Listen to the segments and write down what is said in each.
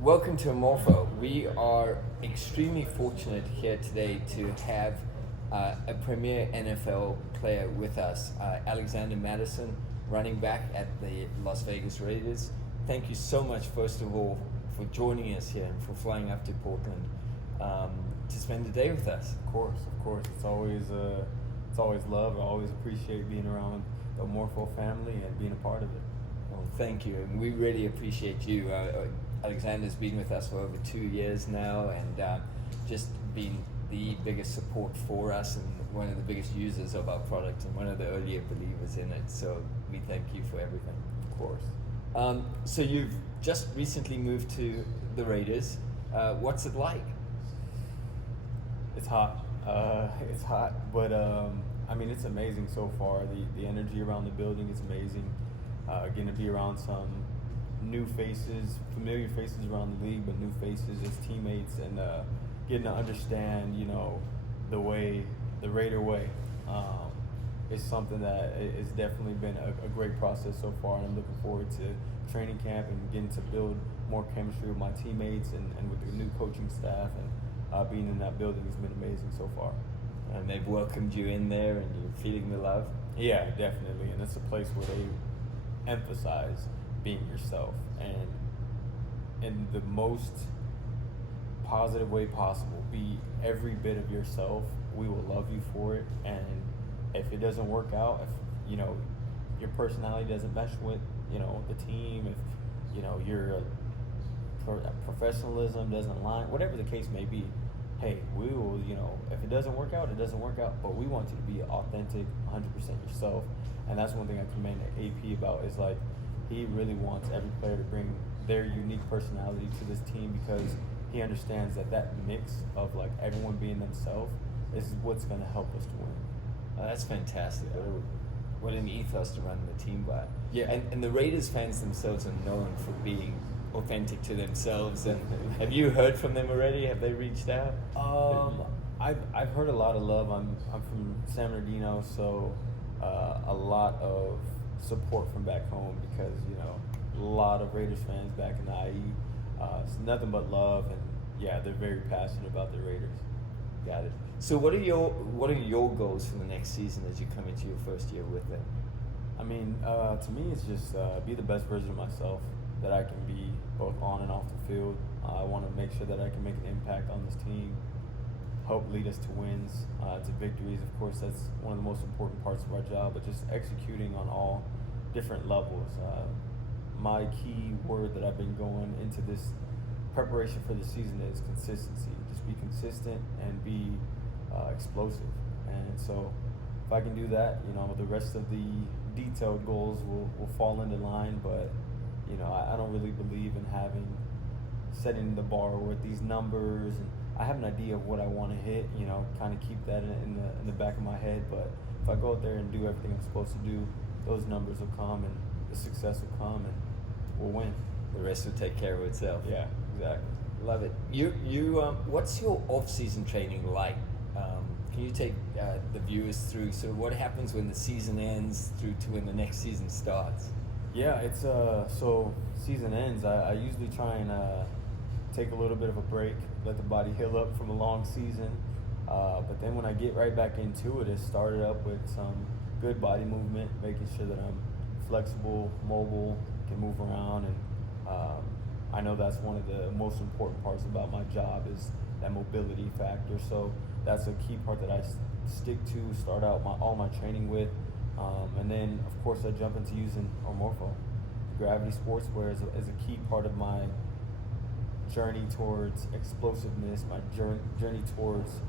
Welcome to Omorpho. We are extremely fortunate here today to have a premier NFL player with us, Alexander Mattison, running back at the Las Vegas Raiders. Thank you so much, first of all, for joining us here and for flying up to Portland to spend the day with us. Of course. It's always love. I always appreciate being around the Omorpho family and being a part of it. Well, thank you, and we really appreciate you. Alexander's been with us for over 2 years now, and just been the biggest support for us and one of the biggest users of our product and one of the earlier believers in it. So we thank you for everything. Of course. So you've just recently moved to the Raiders. What's it like? It's hot. But I mean, it's amazing so far. The energy around the building is amazing. Getting to be around some new faces, familiar faces around the league, but new faces as teammates, and getting to understand, the way, the Raider way, is something that it's definitely been a great process so far, and I'm looking forward to training camp and getting to build more chemistry with my teammates and with the new coaching staff, and being in that building has been amazing so far. And they've welcomed you in there, and you're feeling the love? Yeah, definitely, and it's a place where they emphasize being yourself, and in the most positive way possible. Be every bit of yourself. We will love you for it, and if it doesn't work out, if your personality doesn't mesh with the team, if your professionalism doesn't line, whatever the case may be, hey, we will, if it doesn't work out, it doesn't work out, but we want you to be authentic, 100% yourself. And that's one thing I commend AP about, is like, he really wants every player to bring their unique personality to this team, because he understands that mix of like everyone being themselves is what's going to help us to win. Oh, that's fantastic. Yeah. What an ethos to run the team by. Yeah. And the Raiders fans themselves are known for being authentic to themselves. And have you heard from them already? Have they reached out? I've heard a lot of love. I'm from San Bernardino, so a lot of support from back home, because a lot of Raiders fans back in the IE. It's nothing but love, and yeah, they're very passionate about the Raiders. Got it. So what are your goals for the next season as you come into your first year with them? I mean, to me, it's just be the best version of myself that I can be, both on and off the field. I want to make sure that I can make an impact on this team, help lead us to wins, to victories. Of course, that's one of the most important parts of our job, but just executing on all different levels. My key word that I've been going into this preparation for the season is consistency. Just be consistent and be explosive. And so if I can do that, the rest of the detailed goals will fall into line. But I don't really believe in setting the bar with these numbers, and I have an idea of what I want to hit, kind of keep that in the back of my head. But if I go out there and do everything I'm supposed to do, those numbers will come and the success will come, and we'll win. The rest will take care of itself. Yeah, exactly. Love it. You what's your off-season training like? Can you take the viewers through sort of what happens when the season ends through to when the next season starts? Yeah, it's so season ends. I usually try and take a little bit of a break, let the body heal up from a long season. But then when I get right back into it, it started up with some good body movement, making sure that I'm flexible, mobile, can move around, and I know that's one of the most important parts about my job, is that mobility factor. So that's a key part that I stick to, start out all my training with. And then, of course, I jump into using Omorpho. Gravity Sportswear is a key part of my journey towards explosiveness, my journey towards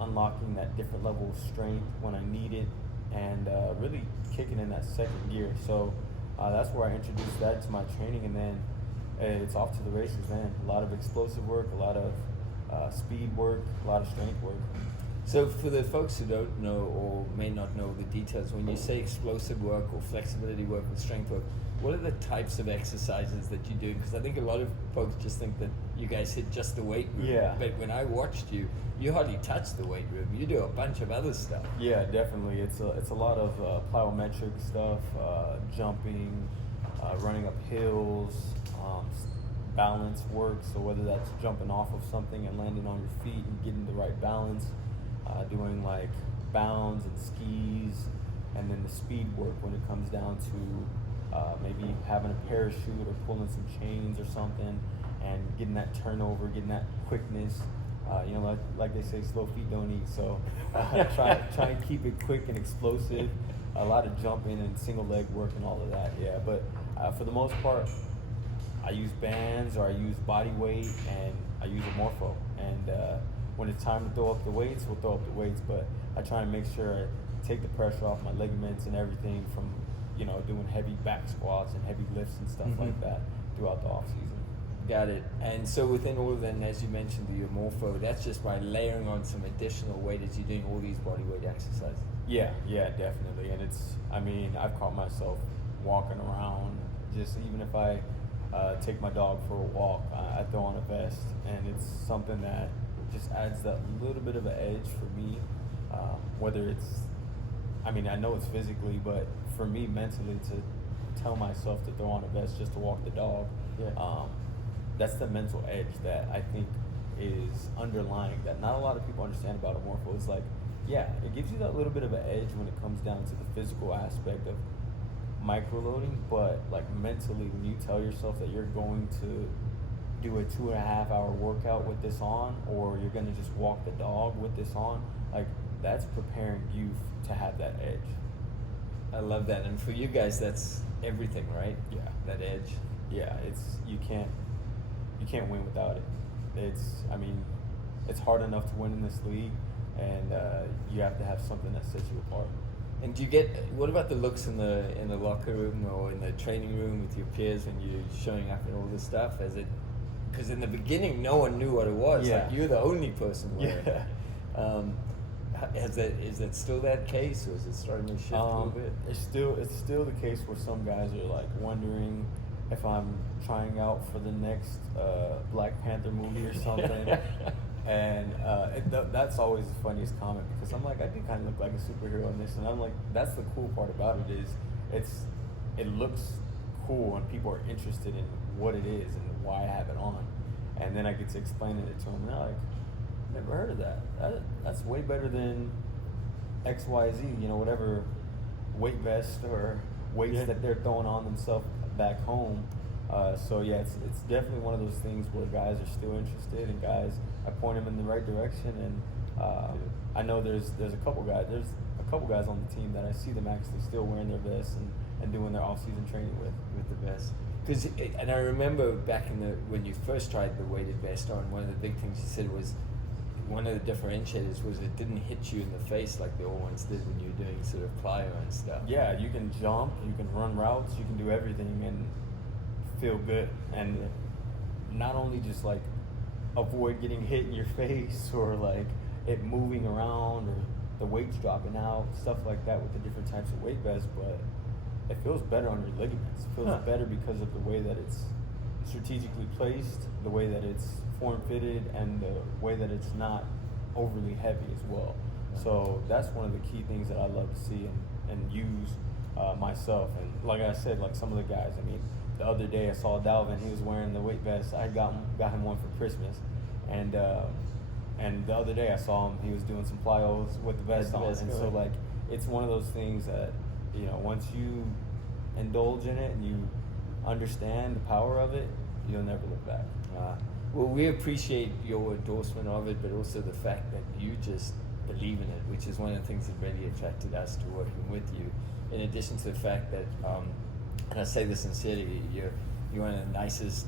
unlocking that different level of strength when I need it, and really kicking in that second gear. So that's where I introduced that to my training, and then it's off to the races, man. A lot of explosive work, a lot of speed work, a lot of strength work. So for the folks who don't know or may not know the details, when you say explosive work or flexibility work or strength work, what are the types of exercises that you do? Because I think a lot of folks just think that you guys hit just the weight room. Yeah. But when I watched you, you hardly touch the weight room. You do a bunch of other stuff. Yeah, definitely. It's a lot of plyometric stuff, jumping, running up hills, balance work. So whether that's jumping off of something and landing on your feet and getting the right balance, doing like bounds and skis, and then the speed work when it comes down to maybe having a parachute or pulling some chains or something, and getting that turnover, getting that quickness. Like they say, slow feet don't eat. So try and keep it quick and explosive. A lot of jumping and single leg work and all of that. Yeah, but for the most part, I use bands or I use body weight and I use Omorpho. And when it's time to throw up the weights, we'll throw up the weights. But I try and make sure I take the pressure off my ligaments and everything from doing heavy back squats and heavy lifts and stuff like that throughout the off season. Got it. And so within all of that, and as you mentioned, the Omorpho, that's just by layering on some additional weight as you're doing all these body weight exercises. Yeah, definitely. And I've caught myself walking around, just even if I take my dog for a walk, I throw on a vest, and it's something that just adds that little bit of an edge for me, whether it's, I know it's physically, but for me mentally, to tell myself to throw on a vest just to walk the dog, that's the mental edge that I think is underlying that not a lot of people understand about Omorpho. It's like, it gives you that little bit of an edge when it comes down to the physical aspect of microloading, but like mentally, when you tell yourself that you're going to do a 2.5-hour workout with this on, or you're going to just walk the dog with this on, like that's preparing you to have that edge. I love that. And for you guys, that's everything, right? Yeah. That edge. Yeah, you can't win without it. It's hard enough to win in this league, and you have to have something that sets you apart. And what about the looks in the locker room or in the training room with your peers when you're showing up and all this stuff? Because in the beginning, no one knew what it was. Yeah. Like, you're the only person wearing it. Yeah. Is that still that case, or is it starting to shift a little bit? It's still the case where some guys are like wondering if I'm trying out for the next Black Panther movie or something. And that's always the funniest comment, because I'm like, I do kind of look like a superhero in this, and I'm like, that's the cool part about it is it looks cool and people are interested in what it is and why I have it on, and then I get to explain it to them, and they're like, never heard of that. That's way better than XYZ, whatever weight vest or weights that they're throwing on themselves back home. It's definitely one of those things where guys are still interested, and guys, I point them in the right direction, and I know there's a couple guys on the team that I see them actually still wearing their vests and doing their off-season training with the vest. And I remember back when you first tried the weighted vest on, one of the big things you said was, one of the differentiators was it didn't hit you in the face like the old ones did when you were doing sort of plyo and stuff. Yeah, you can jump, you can run routes, you can do everything and feel good. And not only just like avoid getting hit in your face or like it moving around or the weights dropping out, stuff like that with the different types of weight vests, but it feels better on your ligaments. It feels better because of the way that it's strategically placed, the way that it's form-fitted, and the way that it's not overly heavy as well. So that's one of the key things that I love to see and use myself. And like I said, like some of the guys, the other day I saw Dalvin, he was wearing the weight vest. I got him one for Christmas. And the other day I saw him, he was doing some plyos with the vest on. And so like, it's one of those things that, once you indulge in it and you understand the power of it, you'll never look back. Well, we appreciate your endorsement of it, but also the fact that you just believe in it, which is one of the things that really attracted us to working with you. In addition to the fact that, and I say this sincerely, you're one of the nicest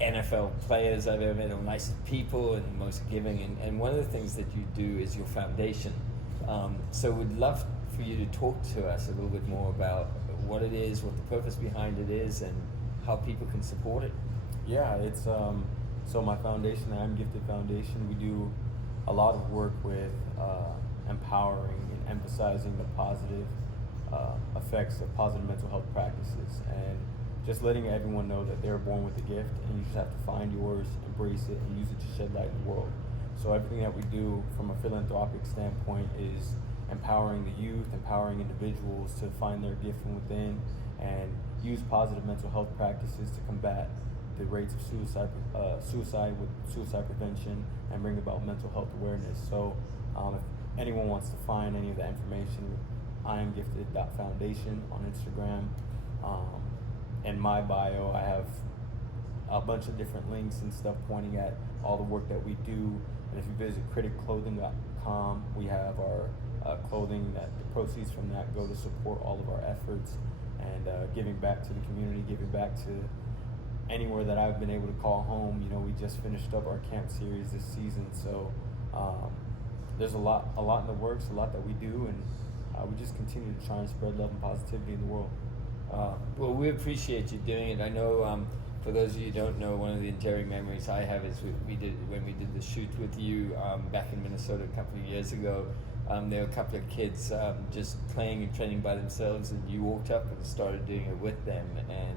NFL players I've ever met, or nicest people and most giving. And one of the things that you do is your foundation. So we'd love for you to talk to us a little bit more about what it is, what the purpose behind it is, and how people can support it. Yeah, it's so my foundation, the I'm Gifted Foundation, we do a lot of work with empowering and emphasizing the positive effects of positive mental health practices, and just letting everyone know that they're born with a gift, and you just have to find yours, embrace it, and use it to shed light in the world. So everything that we do from a philanthropic standpoint is empowering the youth, empowering individuals to find their gift from within, and use positive mental health practices to combat the rates of suicide with suicide prevention, and bring about mental health awareness. So if anyone wants to find any of that information, IamGifted.foundation on Instagram. In my bio, I have a bunch of different links and stuff pointing at all the work that we do. And if you visit criticclothing.com, we have our clothing that the proceeds from that go to support all of our efforts and giving back to the community, giving back to anywhere that I've been able to call home. You know, we just finished up our camp series this season, so there's a lot in the works, a lot that we do, and we just continue to try and spread love and positivity in the world. Well, we appreciate you doing it. I know, for those of you who don't know, one of the enduring memories I have is when we did the shoot with you back in Minnesota a couple of years ago. There were a couple of kids just playing and training by themselves, and you walked up and started doing it with them, and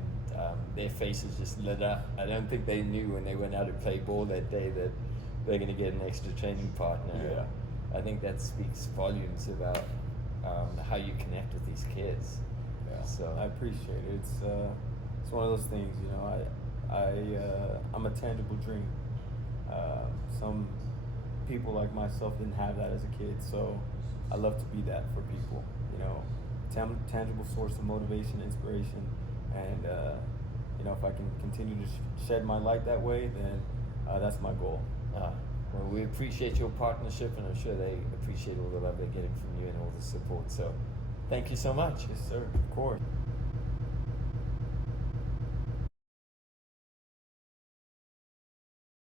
their faces just lit up. I don't think they knew when they went out to play ball that day that they're going to get an extra training partner. Yeah. I think that speaks volumes about how you connect with these kids. Yeah. So I appreciate it. It's one of those things, you know. I'm a tangible dream. Some people like myself didn't have that as a kid, so I love to be that for people. You know, tangible source of motivation, inspiration, and you know, if I can continue to shed my light that way, then that's my goal. Well, we appreciate your partnership, and I'm sure they appreciate all the love they're getting from you and all the support. So, thank you so much. Yes, sir. Of course.